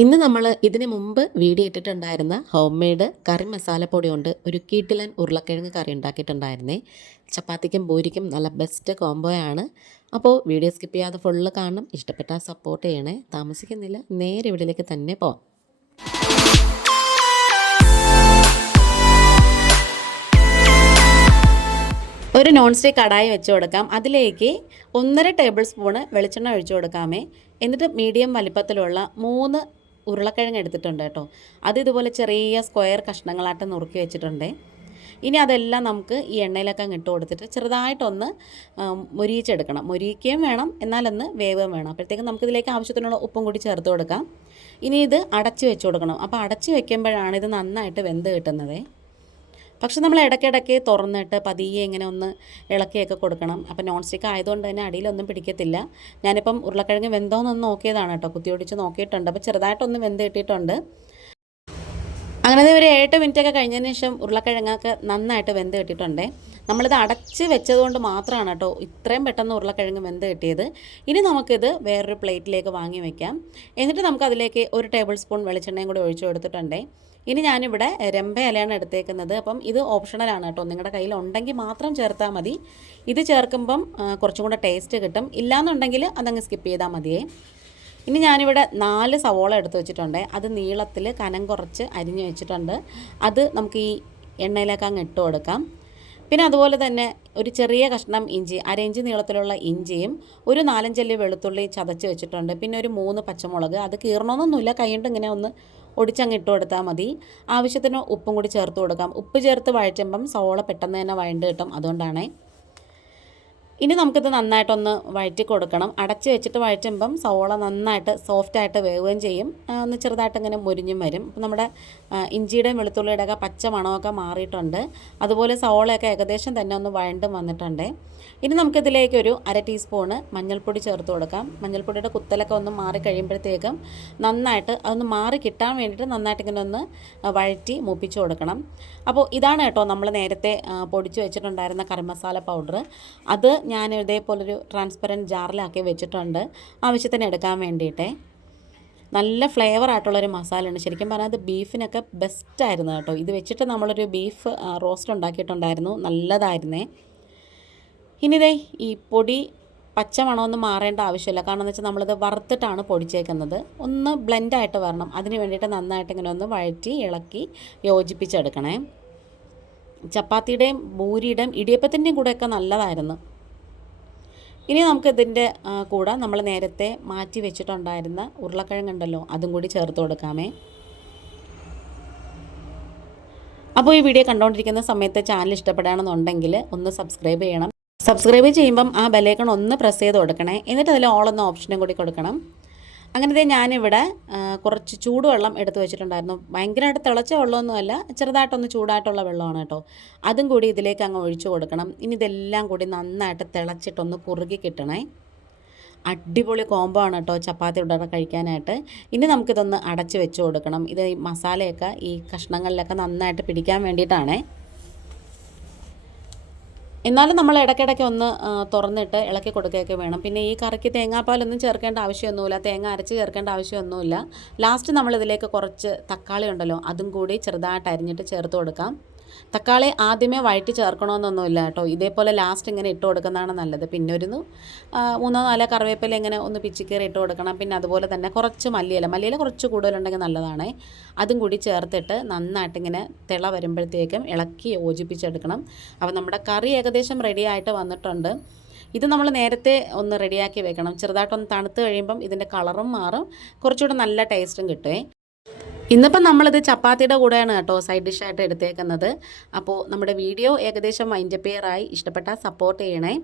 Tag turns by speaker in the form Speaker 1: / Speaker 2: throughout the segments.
Speaker 1: ഇന്ന് നമ്മൾ ഇതിന് മുമ്പ് വീഡിയോ ഇട്ടിട്ടുണ്ടായിരുന്ന ഹോം മെയ്ഡ് കറി മസാലപ്പൊടി കൊണ്ട് ഒരു കീട്ടിലൻ ഉരുളക്കിഴങ്ങ് കറി ഉണ്ടാക്കിയിട്ടുണ്ടായിരുന്നേ. ചപ്പാത്തിക്കും പൂരിക്കും നല്ല ബെസ്റ്റ് കോംബോയാണ് അപ്പോൾ വീഡിയോ സ്കിപ്പ് ചെയ്യാതെ ഫുള്ള് കാണണം. ഇഷ്ടപ്പെട്ടാൽ സപ്പോർട്ട് ചെയ്യണേ. താമസിക്കുന്നില്ല. നേരെ ഇവിടേക്ക് തന്നെ പോവാം. ഒരു നോൺ സ്റ്റിക്ക് കടായി വെച്ച് കൊടുക്കാം. അതിലേക്ക് ഒന്നര ടേബിൾ സ്പൂണ് വെളിച്ചെണ്ണ ഒഴിച്ചു കൊടുക്കാമേ. എന്നിട്ട് മീഡിയം വലിപ്പത്തിലുള്ള മൂന്ന് ഉരുളക്കിഴങ്ങ് എടുത്തിട്ടുണ്ട് കേട്ടോ. അത് ഇതുപോലെ ചെറിയ സ്ക്വയർ കഷ്ണങ്ങളായിട്ട് നുറുക്കി വെച്ചിട്ടുണ്ട്. ഇനി അതെല്ലാം നമുക്ക് ഈ എണ്ണയിലൊക്കെ ഇട്ട് കൊടുത്തിട്ട് ചെറുതായിട്ടൊന്ന് മുരിയിച്ചെടുക്കണം മൊരിയിച്ചെടുക്കണം. മൊരിയിക്കുകയും വേണം എന്നാലൊന്ന് വേവും വേണം. അപ്പോഴത്തേക്കും നമുക്കിതിലേക്ക് ആവശ്യത്തിനുള്ള ഉപ്പും കൂടി ചേർത്ത് കൊടുക്കാം. ഇനി ഇത് അടച്ച് വെച്ച് കൊടുക്കണം. അപ്പോൾ അടച്ച് വെക്കുമ്പോഴാണ് ഇത് നന്നായിട്ട് വെന്ത് കിട്ടുന്നത്. പക്ഷെ നമ്മൾ ഇടയ്ക്കിടയ്ക്ക് തുറന്നിട്ട് പതിയെ ഇങ്ങനെ ഒന്ന് ഇളക്കിയൊക്കെ കൊടുക്കണം. അപ്പോൾ നോൺ സ്റ്റിക്ക് ആയതുകൊണ്ട് തന്നെ അടിയിലൊന്നും പിടിക്കത്തില്ല. ഞാനിപ്പം ഉരുളക്കിഴങ്ങ് വെന്തോന്നൊന്ന് നോക്കിയതാണ് കേട്ടോ. കുത്തിയൊടിച്ച് നോക്കിയിട്ടുണ്ട്. അപ്പോൾ ചെറുതായിട്ടൊന്ന് വെന്ത് കിട്ടിയിട്ടുണ്ട്. അങ്ങനെ ഒരു മിനിറ്റ് ഒക്കെ കഴിഞ്ഞതിന് ശേഷം ഉരുളക്കിഴങ്ങൊക്കെ നന്നായിട്ട് വെന്ത് കിട്ടിയിട്ടുണ്ട്. നമ്മളിത് അടച്ച് വെച്ചതുകൊണ്ട് മാത്രമാണ് കേട്ടോ ഇത്രയും പെട്ടെന്ന് ഉരുളക്കിഴങ്ങ് വെന്ത് കിട്ടിയത്. ഇനി നമുക്കിത് വേറൊരു പ്ലേറ്റിലേക്ക് വാങ്ങി വെക്കാം. എന്നിട്ട് നമുക്ക് അതിലേക്ക് ഒരു ടേബിൾ സ്പൂൺ വെളിച്ചെണ്ണയും കൂടി ഒഴിച്ചു കൊടുത്തിട്ടുണ്ട്. ഇനി ഞാനിവിടെ രമ്പ ഇലയാണ് എടുത്തേക്കുന്നത്. അപ്പം ഇത് ഓപ്ഷണലാണ് കേട്ടോ. നിങ്ങളുടെ കയ്യിൽ ഉണ്ടെങ്കിൽ മാത്രം ചേർത്താൽ മതി. ഇത് ചേർക്കുമ്പം കുറച്ചും കൂടെ ടേസ്റ്റ് കിട്ടും. ഇല്ലാന്നുണ്ടെങ്കിൽ അതങ്ങ് സ്കിപ്പ് ചെയ്താൽ മതിയേ. ഇനി ഞാനിവിടെ നാല് സവോള എടുത്ത് വെച്ചിട്ടുണ്ട്. അത് നീളത്തിൽ കനം കുറച്ച് അരിഞ്ഞ് വെച്ചിട്ടുണ്ട്. അത് നമുക്ക് ഈ എണ്ണയിലേക്ക് അങ്ങ് ഇട്ട് കൊടുക്കാം. പിന്നെ അതുപോലെ തന്നെ ഒരു ചെറിയ കഷ്ണം ഇഞ്ചി അര ഇഞ്ചി നീളത്തിലുള്ള ഇഞ്ചിയും ഒരു നാലഞ്ചല്ലി വെളുത്തുള്ളി ചതച്ച് വെച്ചിട്ടുണ്ട്. പിന്നെ ഒരു മൂന്ന് പച്ചമുളക്. അത് കീറണമെന്നൊന്നുമില്ല കൈകൊണ്ട് ഇങ്ങനെ ഒന്ന് ഒടിച്ചങ്ങ് ഇട്ട് കൊടുത്താൽ മതി. ആവശ്യത്തിന് ഉപ്പും കൂടി ചേർത്ത് കൊടുക്കാം. ഉപ്പ് ചേർത്ത് വഴറ്റുമ്പം സവോള പെട്ടെന്ന് തന്നെ വഴണ്ട് കിട്ടും. അതുകൊണ്ടാണേ. ഇനി നമുക്കിത് നന്നായിട്ടൊന്ന് വഴറ്റി കൊടുക്കണം. അടച്ച് വെച്ചിട്ട് വഴറ്റുമ്പം സവോള നന്നായിട്ട് സോഫ്റ്റായിട്ട് വേവുകയും ചെയ്യും. ഒന്ന് ചെറുതായിട്ട് ഇങ്ങനെ മുരിഞ്ഞും വരും. അപ്പം നമ്മുടെ ഇഞ്ചിയുടെയും വെളുത്തുള്ളിയുടെ ഒക്കെ പച്ച മണമൊക്കെ മാറിയിട്ടുണ്ട്. അതുപോലെ സവോളയൊക്കെ ഏകദേശം തന്നെ ഒന്ന് വഴണ്ടും വന്നിട്ടുണ്ട്. ഇനി നമുക്കിതിലേക്ക് ഒരു അര ടീസ്പൂണ് മഞ്ഞൾപ്പൊടി ചേർത്ത് കൊടുക്കാം. മഞ്ഞൾപ്പൊടിയുടെ കുത്തലൊക്കെ ഒന്ന് മാറി കഴിയുമ്പോഴത്തേക്കും നന്നായിട്ട് അതൊന്ന് മാറി കിട്ടാൻ വേണ്ടിയിട്ട് നന്നായിട്ട് ഇങ്ങനെ ഒന്ന് വഴറ്റി മൂപ്പിച്ച് കൊടുക്കണം. അപ്പോൾ ഇതാണ് കേട്ടോ നമ്മൾ നേരത്തെ പൊടിച്ച് വെച്ചിട്ടുണ്ടായിരുന്ന കറി മസാല പൗഡർ അത് ഞാൻ ഇതേപോലൊരു ട്രാൻസ്പെറന്റ് ജാറിലാക്കി വെച്ചിട്ടുണ്ട്. ആവശ്യത്തിന് എടുക്കാൻ വേണ്ടിയിട്ടേ. നല്ല ഫ്ലേവർ ആയിട്ടുള്ളൊരു മസാലയാണ് ശരിക്കും പറഞ്ഞാൽ അത് ബീഫിനൊക്കെ ബെസ്റ്റായിരുന്നു കേട്ടോ. ഇത് വെച്ചിട്ട് നമ്മളൊരു ബീഫ് റോസ്റ്റ് ഉണ്ടാക്കിയിട്ടുണ്ടായിരുന്നു. നല്ലതായിരുന്നേ. ഇനി ദേ ഈ പൊടി പച്ച മണമൊന്നും മാറേണ്ട ആവശ്യമില്ല. കാരണം എന്ന് വെച്ചാൽ നമ്മളിത് വറുത്തിട്ടാണ് പൊടിച്ചേക്കുന്നത്. ഒന്ന് ബ്ലെൻഡായിട്ട് വരണം. അതിന് വേണ്ടിയിട്ട് നന്നായിട്ട് ഇങ്ങനെ ഒന്ന് വഴറ്റി ഇളക്കി യോജിപ്പിച്ചെടുക്കണേ. ചപ്പാത്തിയുടെയും ബൂരിയുടെയും ഇടിയപ്പത്തിന്റെയും കൂടെയൊക്കെ നല്ലതായിരുന്നു. ഇനി നമുക്ക് ഇതിന്റെ കൂടെ നമ്മൾ നേരത്തെ മാറ്റി വെച്ചിട്ടുണ്ടായിരുന്ന ഉരുളക്കിഴങ്ങുണ്ടല്ലോ അതും കൂടി ചേർത്ത് കൊടുക്കാമേ. അപ്പോൾ ഈ വീഡിയോ കണ്ടുകൊണ്ടിരിക്കുന്ന സമയത്ത് ചാനൽ ഇഷ്ടപ്പെടുകയാണെന്നുണ്ടെങ്കിൽ ഒന്ന് സബ്സ്ക്രൈബ് ചെയ്യണം. സബ്സ്ക്രൈബ് ചെയ്യുമ്പം ആ ബെലേക്കൺ ഒന്ന് പ്രസ് ചെയ്ത് കൊടുക്കണേ. എന്നിട്ട് അതിൽ ഓൾ എന്ന ഓപ്ഷനും കൂടി കൊടുക്കണം. അങ്ങനത്തെ ഞാനിവിടെ കുറച്ച് ചൂടുവെള്ളം എടുത്തു വെച്ചിട്ടുണ്ടായിരുന്നു. ഭയങ്കരമായിട്ട് തിളച്ച വെള്ളമൊന്നുമല്ല ചെറുതായിട്ടൊന്ന് ചൂടായിട്ടുള്ള വെള്ളമാണ് കേട്ടോ. അതും കൂടി ഇതിലേക്ക് അങ്ങ് ഒഴിച്ചു കൊടുക്കണം. ഇനി ഇതെല്ലാം കൂടി നന്നായിട്ട് തിളച്ചിട്ടൊന്ന് കുറുകി കിട്ടണേ. അടിപൊളി കോംബോ ആണ് കേട്ടോ ചപ്പാത്തി ഉടനെ കഴിക്കാനായിട്ട്. ഇനി നമുക്കിതൊന്ന് അടച്ച് വെച്ച് കൊടുക്കണം. ഇത് മസാലയൊക്കെ ഈ കഷ്ണങ്ങളിലൊക്കെ നന്നായിട്ട് പിടിക്കാൻ വേണ്ടിയിട്ടാണേ. എന്നാലും നമ്മൾ ഇടയ്ക്കിടയ്ക്ക് ഒന്ന് തുറന്നിട്ട് ഇളക്കി കൊടുക്കുകയൊക്കെ വേണം. പിന്നെ ഈ കറിക്ക് തേങ്ങാപ്പാലൊന്നും ചേർക്കേണ്ട ആവശ്യമൊന്നുമില്ല. തേങ്ങ അരച്ച് ചേർക്കേണ്ട ആവശ്യമൊന്നുമില്ല. ലാസ്റ്റ് നമ്മളിതിലേക്ക് കുറച്ച് തക്കാളി ഉണ്ടല്ലോ അതും കൂടി ചെറുതായിട്ട് അരിഞ്ഞിട്ട് ചേർത്ത് കൊടുക്കാം. തക്കാളി ആദ്യമേ വഴറ്റി ചേർക്കണമെന്നൊന്നുമില്ല കേട്ടോ. ഇതേപോലെ ലാസ്റ്റ് ഇങ്ങനെ ഇട്ട് കൊടുക്കുന്നതാണ് നല്ലത്. പിന്നെ ഒരു മൂന്നോ നാലോ കറിവേപ്പില ഇങ്ങനെ ഒന്ന് പിച്ചിക്കറി ഇട്ട് കൊടുക്കണം. പിന്നെ അതുപോലെ തന്നെ കുറച്ച് മല്ലിയില. മല്ലിയില കുറച്ച് കൂടുതലുണ്ടെങ്കിൽ നല്ലതാണ്. അതും കൂടി ചേർത്തിട്ട് നന്നായിട്ട് ഇങ്ങനെ തിള വരുമ്പോഴത്തേക്കും ഇളക്കി യോജിപ്പിച്ചെടുക്കണം. അപ്പോൾ നമ്മുടെ കറി ഏകദേശം റെഡി ആയിട്ട് വന്നിട്ടുണ്ട്. ഇത് നമ്മൾ നേരത്തെ ഒന്ന് റെഡിയാക്കി വെക്കണം. ചെറുതായിട്ടൊന്ന് തണുത്ത് കഴിയുമ്പം ഇതിന്റെ കളറും മാറും. കുറച്ചുകൂടെ നല്ല ടേസ്റ്റും കിട്ടുമേ ഇന്നിപ്പം നമ്മളിത് ചപ്പാത്തിയുടെ കൂടെയാണ് കേട്ടോ സൈഡ് ഡിഷായിട്ട് എടുത്തേക്കുന്നത്. അപ്പോൾ നമ്മുടെ വീഡിയോ ഏകദേശം മൈൻഡ് പെയറായി ഇഷ്ടപ്പെട്ടാൽ സപ്പോർട്ട് ചെയ്യണേ.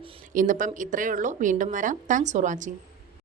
Speaker 1: ഇന്നിപ്പം ഇത്രയേ ഉള്ളൂ. വീണ്ടും വരാം. Thanks for watching